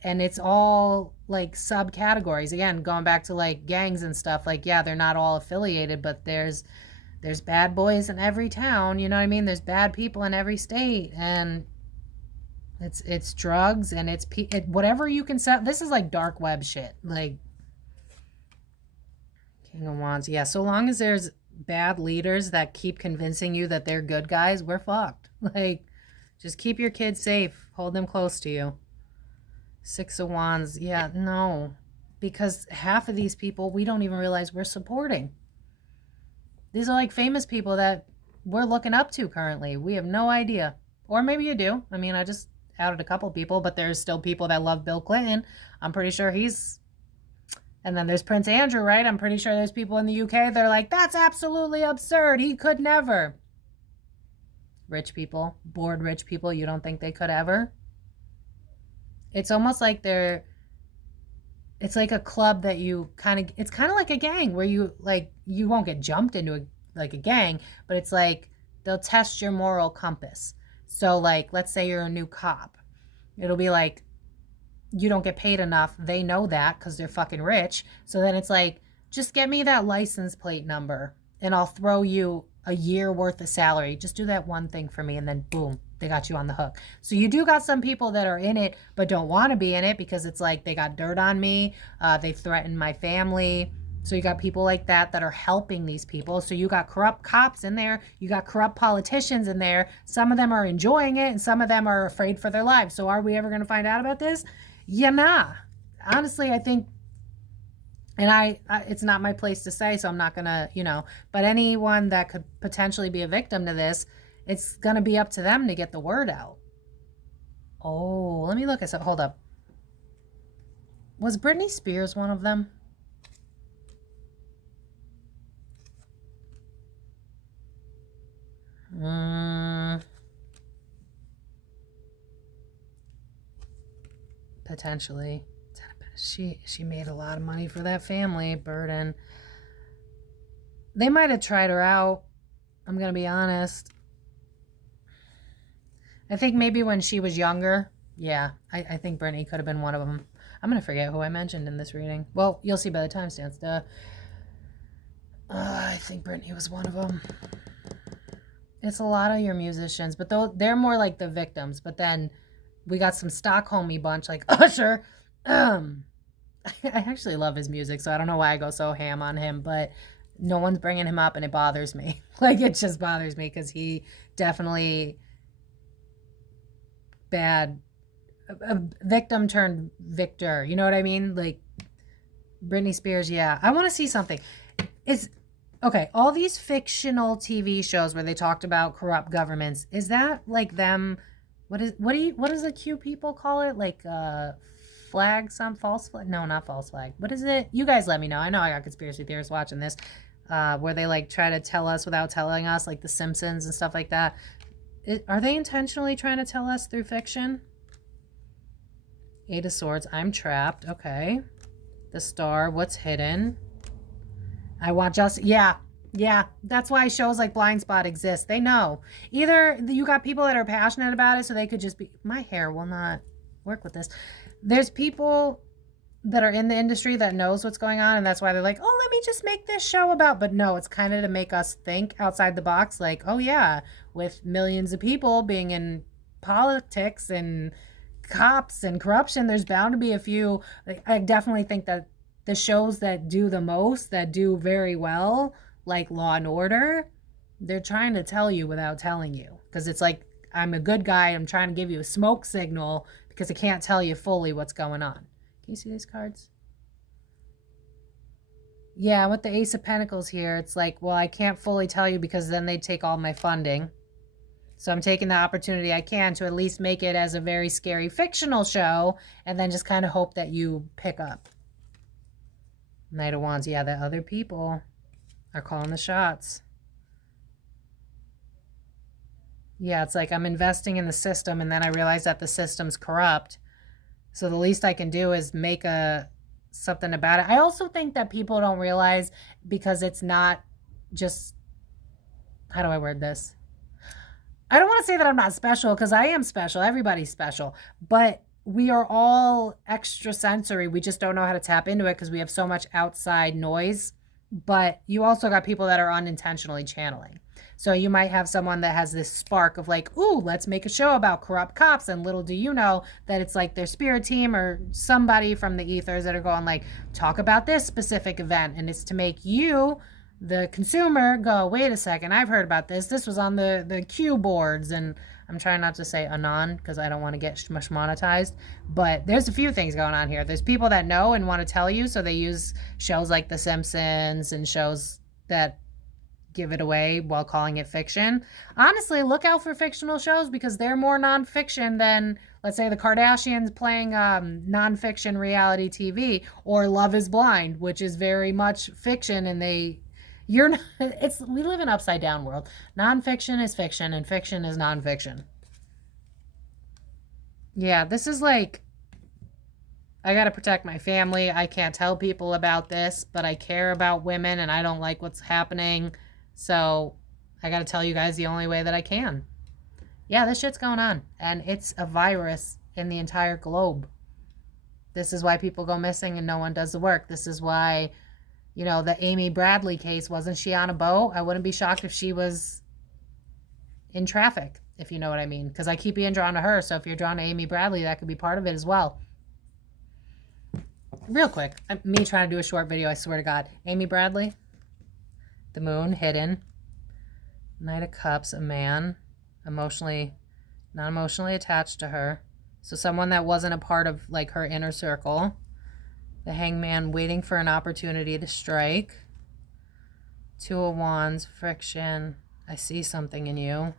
and it's all like subcategories. Again, going back to like gangs and stuff, like, yeah, they're not all affiliated, but there's bad boys in every town, you know what I mean? There's bad people in every state, and it's drugs, and it's whatever you can sell. This is like dark web shit. Like King of Wands. Yeah, so long as there's bad leaders that keep convincing you that they're good guys, we're fucked. Like, just keep your kids safe. Hold them close to you. Six of Wands. Yeah, no. Because half of these people, we don't even realize we're supporting. These are like famous people that we're looking up to currently. We have no idea. Or maybe you do. I mean, I just outed a couple people, but there's still people that love Bill Clinton. I'm pretty sure he's... And then there's Prince Andrew, right? I'm pretty sure there's people in the UK that are like, that's absolutely absurd. He could never. Rich people, bored rich people, you don't think they could ever? It's almost like it's like a club that you it's kind of like a gang where you won't get jumped into a gang, but it's like they'll test your moral compass. So like, let's say you're a new cop. It'll be like, you don't get paid enough. They know that because they're fucking rich. So then it's like, just get me that license plate number and I'll throw you a year worth of salary. Just do that one thing for me, and then boom, they got you on the hook. So you do got some people that are in it but don't want to be in it because it's like, they got dirt on me. They threatened my family. So you got people like that are helping these people. So you got corrupt cops in there. You got corrupt politicians in there. Some of them are enjoying it and some of them are afraid for their lives. So are we ever going to find out about this? Yeah, nah. Honestly, I think, and I it's not my place to say, so I'm not going to, but anyone that could potentially be a victim to this, it's going to be up to them to get the word out. Oh, let me look at some. Hold up. Was Britney Spears one of them? Potentially. She made a lot of money for that family burden. They might have tried her out. I'm going to be honest. I think maybe when she was younger. Yeah, I think Britney could have been one of them. I'm going to forget who I mentioned in this reading. Well, you'll see by the timestamps. I think Britney was one of them. It's a lot of your musicians, but they're more like the victims. But then we got some Stockholm-y bunch like Usher. I actually love his music, so I don't know why I go so ham on him, but no one's bringing him up and it bothers me. Like, it just bothers me because he definitely bad. A victim turned victor. You know what I mean? Like, Britney Spears, yeah. I want to see something. Okay, all these fictional TV shows where they talked about corrupt governments, is that like them? What does the Q people call it? Like false flag? No, not false flag. What is it? You guys let me know. I know I got conspiracy theorists watching this, where they like try to tell us without telling us, like The Simpsons and stuff like that. Are they intentionally trying to tell us through fiction? Eight of Swords. I'm trapped. Okay. The Star. What's hidden? I want justice. Yeah. That's why shows like Blind Spot exist. They know. Either you got people that are passionate about it, so they could just be, my hair will not work with this. There's people that are in the industry that knows what's going on, and that's why they're like, oh, let me just make this show about. But no, it's kind of to make us think outside the box. Like, oh yeah, with millions of people being in politics and cops and corruption, there's bound to be a few. I definitely think that the shows that do the most, that do very well, like Law and Order, they're trying to tell you without telling you. Because it's like, I'm a good guy, I'm trying to give you a smoke signal because I can't tell you fully what's going on. Can you see these cards? Yeah, with the Ace of Pentacles here, it's like, well, I can't fully tell you because then they'd take all my funding. So I'm taking the opportunity I can to at least make it as a very scary fictional show and then just kind of hope that you pick up. Knight of Wands. Yeah, the other people are calling the shots. Yeah, it's like I'm investing in the system and then I realize that the system's corrupt. So the least I can do is make something about it. I also think that people don't realize, because it's not just, how do I word this? I don't want to say that I'm not special, because I am special. Everybody's special. But we are all extrasensory. We just don't know how to tap into it because we have so much outside noise. But you also got people that are unintentionally channeling. So you might have someone that has this spark of like, ooh, let's make a show about corrupt cops. And little do you know that it's like their spirit team or somebody from the ethers that are going like, talk about this specific event. And it's to make you, the consumer, go, wait a second, I've heard about this. This was on the Q boards. And I'm trying not to say anon because I don't want to get much monetized. But there's a few things going on here. There's people that know and want to tell you. So they use shows like The Simpsons and shows that give it away while calling it fiction. Honestly, look out for fictional shows because they're more nonfiction than, let's say, the Kardashians playing nonfiction reality TV, or Love is Blind, which is very much fiction. And we live in an upside down world. Nonfiction is fiction and fiction is nonfiction. Yeah, this is like, I got to protect my family. I can't tell people about this, but I care about women and I don't like what's happening. So I got to tell you guys the only way that I can. Yeah, this shit's going on. And it's a virus in the entire globe. This is why people go missing and no one does the work. This is why, you know, the Amy Bradley case, wasn't she on a boat? I wouldn't be shocked if she was in traffic, if you know what I mean. Because I keep being drawn to her. So if you're drawn to Amy Bradley, that could be part of it as well. Real quick, me trying to do a short video, I swear to God. Amy Bradley. The Moon, hidden. Knight of Cups, a man, not emotionally attached to her. So someone that wasn't a part of like her inner circle. The Hangman, waiting for an opportunity to strike. Two of Wands, friction. I see something in you.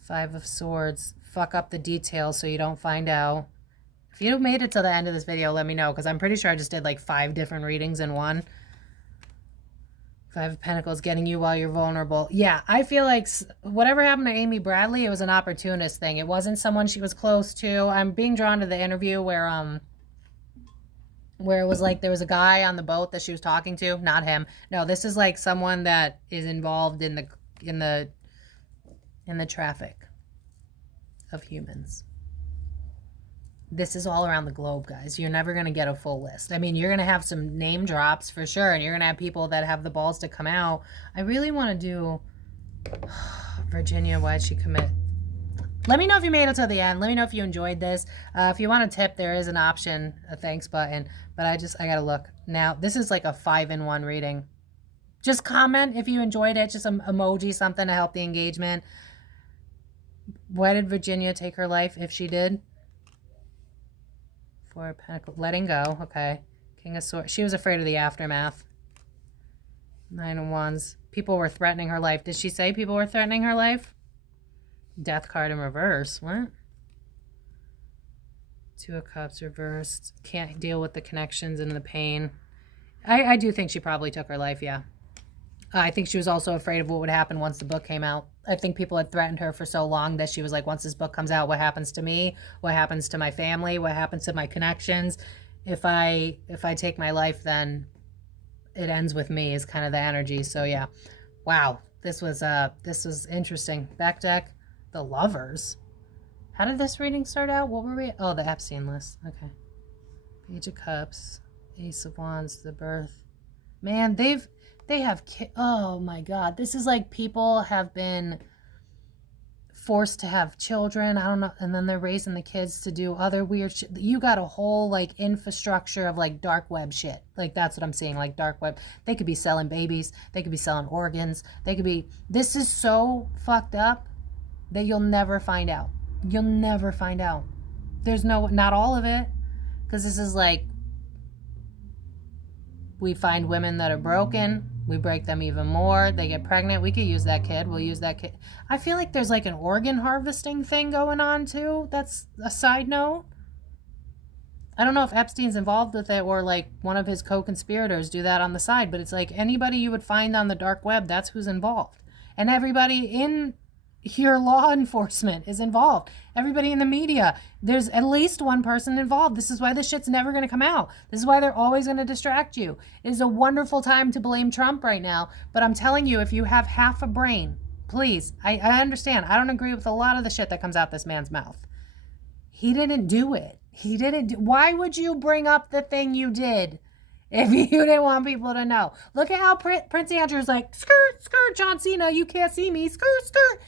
Five of Swords, fuck up the details so you don't find out. If you made it to the end of this video, let me know, because I'm pretty sure I just did like 5 different readings in one. Five of Pentacles, getting you while you're vulnerable. Yeah, I feel like whatever happened to Amy Bradley, it was an opportunist thing. It wasn't someone she was close to. I'm being drawn to the interview where it was like there was a guy on the boat that she was talking to. Not him. No, this is like someone that is involved in the traffic of humans. This is all around the globe, guys. You're never going to get a full list. I mean, you're going to have some name drops for sure, and you're going to have people that have the balls to come out. I really want to do Virginia, why'd she commit? Let me know if you made it to the end. Let me know if you enjoyed this. If you want a tip, there is an option, a thanks button, but I got to look. Now, this is like a 5-in-1 reading. Just comment if you enjoyed it. Just some emoji, something to help the engagement. Why did Virginia take her life if she did? Four of Pentacles, letting go. Okay. King of Swords. She was afraid of the aftermath. 9 of Wands. People were threatening her life. Did she say people were threatening her life? Death card in reverse. What? 2 of Cups reversed. Can't deal with the connections and the pain. I do think she probably took her life, yeah. I think she was also afraid of what would happen once the book came out. I think people had threatened her for so long that she was like, once this book comes out, what happens to me? What happens to my family? What happens to my connections? If I take my life, then it ends with me is kind of the energy. So yeah. Wow. This was interesting. Back deck, the Lovers. How did this reading start out? What were we? Oh, the EPSTEIN list. Okay. Page of Cups, Ace of Wands, the Birth. Man, they have, oh my God. This is like people have been forced to have children. I don't know. And then they're raising the kids to do other weird shit. You got a whole like infrastructure of like dark web shit. Like that's what I'm seeing. Like dark web. They could be selling babies. They could be selling organs. This is so fucked up that you'll never find out. You'll never find out. There's not all of it. Because this is like, we find women that are broken. We break them even more. They get pregnant. We could use that kid. We'll use that kid. I feel like there's like an organ harvesting thing going on too. That's a side note. I don't know if Epstein's involved with it or like one of his co-conspirators do that on the side, but it's like anybody you would find on the dark web, that's who's involved. And everybody in your law enforcement is involved. Everybody in the media, there's at least one person involved. This is why this shit's never going to come out. This is why they're always going to distract you. It is a wonderful time to blame Trump right now, but I'm telling you, if you have half a brain, please, I understand. I don't agree with a lot of the shit that comes out this man's mouth. He didn't do it. Why would you bring up the thing you did if you didn't want people to know? Look at how Prince Andrew's like, skirt, skirt, John Cena, you can't see me, skirt, skirt.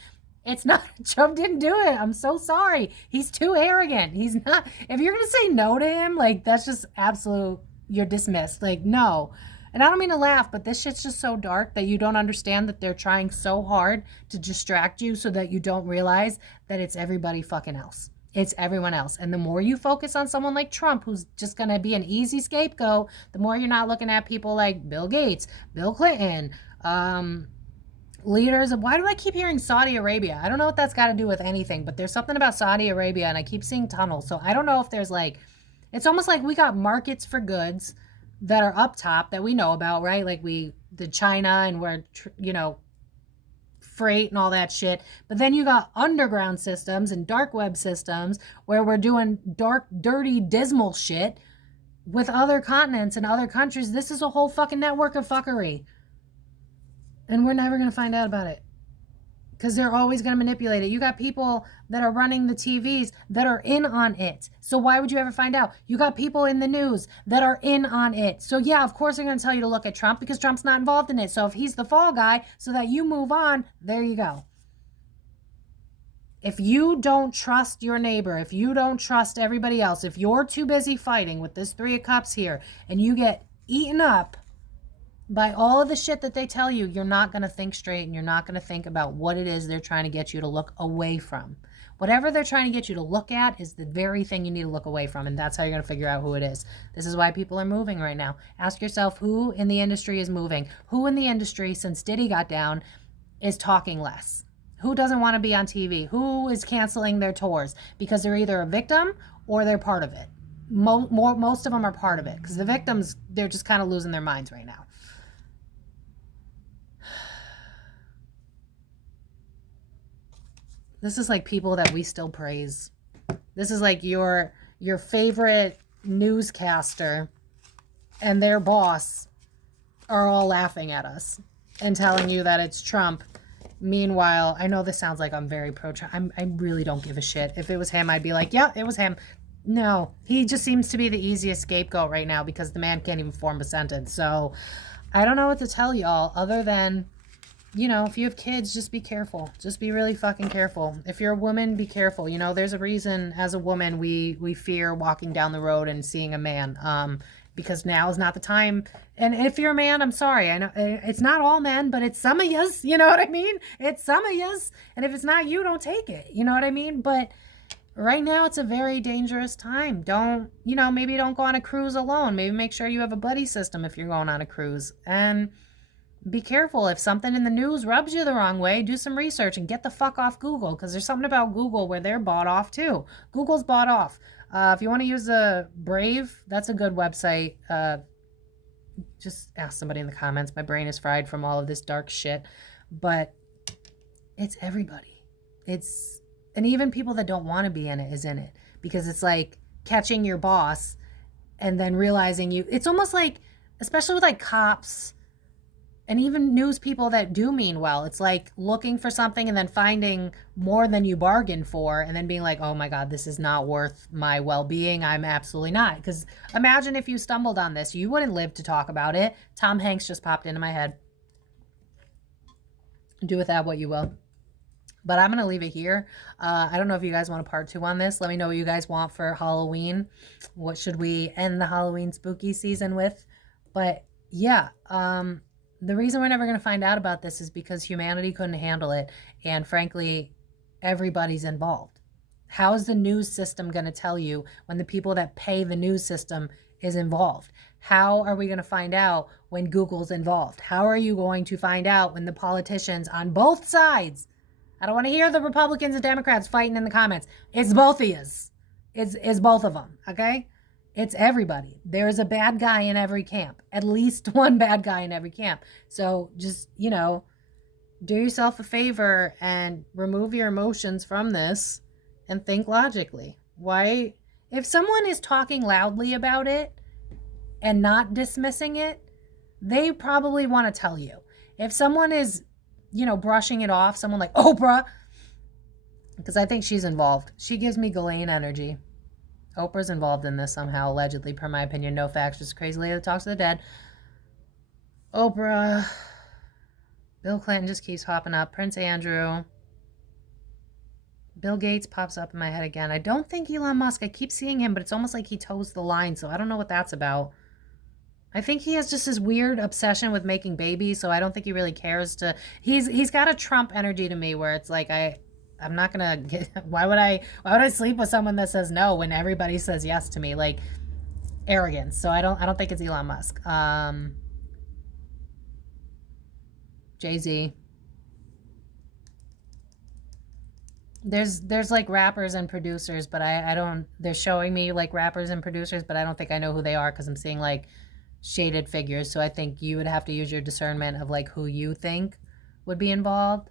It's not, Trump didn't do it. I'm so sorry. He's too arrogant. He's not, if you're going to say no to him, like, that's just absolute, you're dismissed. Like, no. And I don't mean to laugh, but this shit's just so dark that you don't understand that they're trying so hard to distract you so that you don't realize that it's everybody fucking else. It's everyone else. And the more you focus on someone like Trump, who's just going to be an easy scapegoat, the more you're not looking at people like Bill Gates, Bill Clinton, leaders of, why do I keep hearing Saudi Arabia? I don't know what that's got to do with anything, but there's something about Saudi Arabia and I keep seeing tunnels. So I don't know if there's like, it's almost like we got markets for goods that are up top that we know about, right? Like the China and where, freight and all that shit. But then you got underground systems and dark web systems where we're doing dark, dirty, dismal shit with other continents and other countries. This is a whole fucking network of fuckery. And we're never going to find out about it. Because they're always going to manipulate it. You got people that are running the TVs that are in on it. So why would you ever find out? You got people in the news that are in on it. So yeah, of course they're going to tell you to look at Trump because Trump's not involved in it. So if he's the fall guy so that you move on, there you go. If you don't trust your neighbor, if you don't trust everybody else, if you're too busy fighting with this Three of Cups here and you get eaten up by all of the shit that they tell you, you're not going to think straight and you're not going to think about what it is they're trying to get you to look away from. Whatever they're trying to get you to look at is the very thing you need to look away from, and that's how you're going to figure out who it is. This is why people are moving right now. Ask yourself who in the industry is moving. Who in the industry, since Diddy got down, is talking less? Who doesn't want to be on TV? Who is canceling their tours because they're either a victim or they're part of it? Most of them are part of it because the victims, they're just kind of losing their minds right now. This is like people that we still praise. This is like your favorite newscaster and their boss are all laughing at us and telling you that it's Trump. Meanwhile, I know this sounds like I'm very pro-Trump. I really don't give a shit. If it was him, I'd be like, yeah, it was him. No, he just seems to be the easiest scapegoat right now because the man can't even form a sentence. So I don't know what to tell y'all other than, if you have kids, just be careful. Just be really fucking careful. If you're a woman, be careful. There's a reason as a woman we fear walking down the road and seeing a man. Because now is not the time. And if you're a man, I'm sorry. I know it's not all men, but it's some of yous. You know what I mean? It's some of yous. And if it's not you, don't take it. You know what I mean? But right now, it's a very dangerous time. Maybe don't go on a cruise alone. Maybe make sure you have a buddy system if you're going on a cruise. And be careful. If something in the news rubs you the wrong way, do some research and get the fuck off Google, because there's something about Google where they're bought off too. Google's bought off. If you want to use Brave, that's a good website. Just ask somebody in the comments. My brain is fried from all of this dark shit. But it's everybody. And even people that don't want to be in it is in it. Because it's like catching your boss and then realizing it's almost like, especially with like cops and even news people that do mean well, it's like looking for something and then finding more than you bargained for and then being like, oh my God, this is not worth my well-being. I'm absolutely not. Because imagine if you stumbled on this, you wouldn't live to talk about it. Tom Hanks just popped into my head. Do with that what you will. But I'm going to leave it here. I don't know if you guys want a part 2 on this. Let me know what you guys want for Halloween. What should we end the Halloween spooky season with? But yeah, the reason we're never going to find out about this is because humanity couldn't handle it. And frankly, everybody's involved. How is the news system going to tell you when the people that pay the news system is involved? How are we going to find out when Google's involved? How are you going to find out when the politicians on both sides, I don't want to hear the Republicans and Democrats fighting in the comments. It's both of yous. It's both of them, okay? It's everybody. There's a bad guy in every camp, at least one bad guy in every camp. So just, do yourself a favor and remove your emotions from this and think logically. Why, if someone is talking loudly about it and not dismissing it, they probably want to tell you. If someone is, brushing it off, someone like Oprah, because I think she's involved. She gives me Ghislaine energy. Oprah's involved in this somehow, allegedly, per my opinion. No facts, just a crazy lady that talks to the dead. Oprah. Bill Clinton just keeps popping up. Prince Andrew. Bill Gates pops up in my head again. I don't think Elon Musk. I keep seeing him, but it's almost like he toes the line, so I don't know what that's about. I think he has just this weird obsession with making babies, so I don't think he really cares to... He's got a Trump energy to me where it's like I'm not gonna get... Why would I sleep with someone that says no when everybody says yes to me? Like, arrogance. So I don't think it's Elon Musk. Jay-Z. There's like rappers and producers, but I don't... They're showing me like rappers and producers, but I don't think I know who they are because I'm seeing like shaded figures. So I think you would have to use your discernment of like who you think would be involved.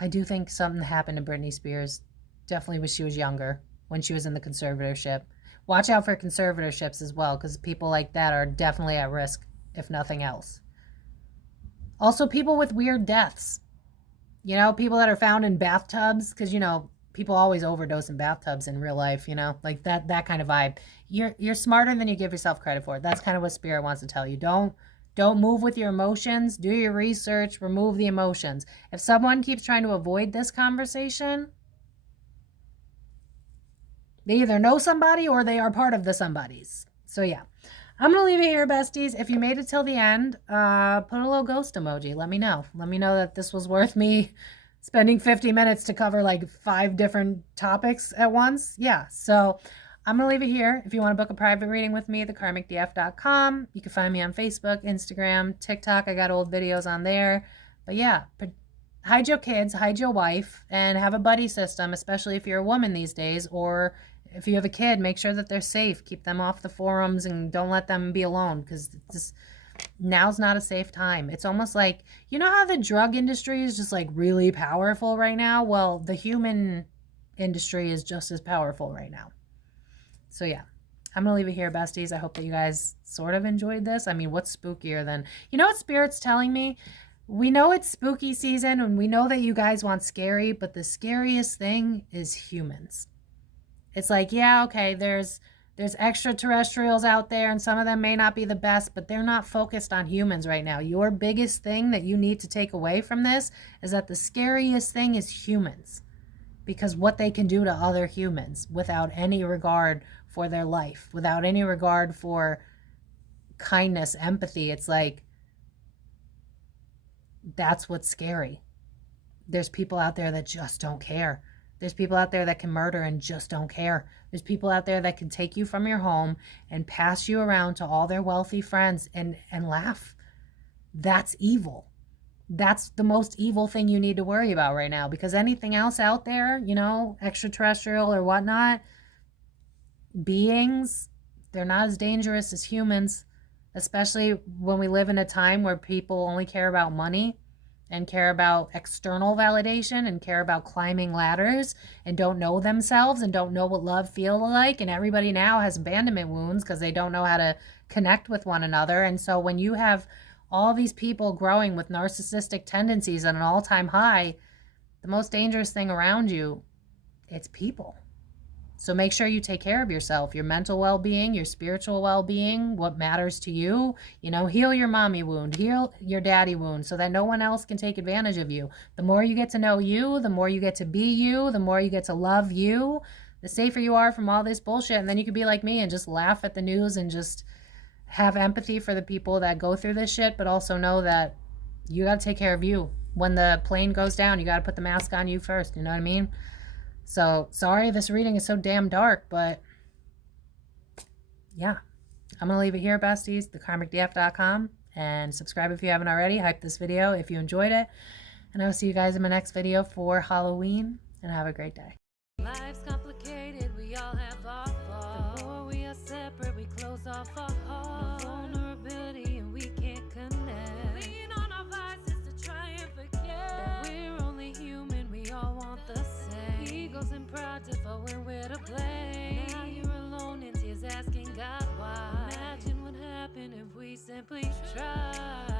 I do think something happened to Britney Spears, definitely when she was younger, when she was in the conservatorship. Watch out for conservatorships as well, because people like that are definitely at risk, if nothing else. Also, people with weird deaths. People that are found in bathtubs, because, people always overdose in bathtubs in real life, like that kind of vibe. You're smarter than you give yourself credit for. That's kind of what Spirit wants to tell you. Don't move with your emotions. Do your research. Remove the emotions. If someone keeps trying to avoid this conversation, they either know somebody or they are part of the somebodies. So yeah, I'm going to leave it here, besties. If you made it till the end, put a little ghost emoji. Let me know. Let me know that this was worth me spending 50 minutes to cover like 5 different topics at once. Yeah, so I'm going to leave it here. If you want to book a private reading with me, thekarmicdf.com. You can find me on Facebook, Instagram, TikTok. I got old videos on there. But yeah, hide your kids, hide your wife, and have a buddy system, especially if you're a woman these days, or if you have a kid, make sure that they're safe. Keep them off the forums and don't let them be alone, because now's not a safe time. It's almost like, how the drug industry is just like really powerful right now? Well, the human industry is just as powerful right now. So yeah, I'm going to leave it here, besties. I hope that you guys sort of enjoyed this. I mean, what's spookier than... what Spirit's telling me? We know it's spooky season, and we know that you guys want scary, but the scariest thing is humans. It's like, yeah, okay, there's extraterrestrials out there, and some of them may not be the best, but they're not focused on humans right now. Your biggest thing that you need to take away from this is that the scariest thing is humans, because what they can do to other humans without any regard for their life, without any regard for kindness, empathy. It's like, that's what's scary. There's people out there that just don't care. There's people out there that can murder and just don't care. There's people out there that can take you from your home and pass you around to all their wealthy friends and laugh. That's evil. That's the most evil thing you need to worry about right now, because anything else out there, extraterrestrial or whatnot, beings, they're not as dangerous as humans, especially when we live in a time where people only care about money and care about external validation and care about climbing ladders and don't know themselves and don't know what love feels like. And everybody now has abandonment wounds because they don't know how to connect with one another. And so when you have all these people growing with narcissistic tendencies at an all-time high, the most dangerous thing around you, it's people. So make sure you take care of yourself, your mental well-being, your spiritual well-being, what matters to you. Heal your mommy wound, heal your daddy wound, so that no one else can take advantage of you. The more you get to know you, the more you get to be you, the more you get to love you, the safer you are from all this bullshit. And then you could be like me and just laugh at the news and just have empathy for the people that go through this shit, but also know that you got to take care of you. When the plane goes down, you got to put the mask on you first. You know what I mean? So, sorry this reading is so damn dark, but yeah. I'm going to leave it here, besties, thekarmicdf.com, and subscribe if you haven't already. Hype this video if you enjoyed it, and I will see you guys in my next video for Halloween, and have a great day. Life's complicated, we all have our faults. close off our heart. No vulnerability and we can't connect. Lean on our vices to try and forget that we're only human, we all want the same. Egos and pride to fall when we're to blame. Now you're alone in tears asking God why. Imagine what happened if we simply tried.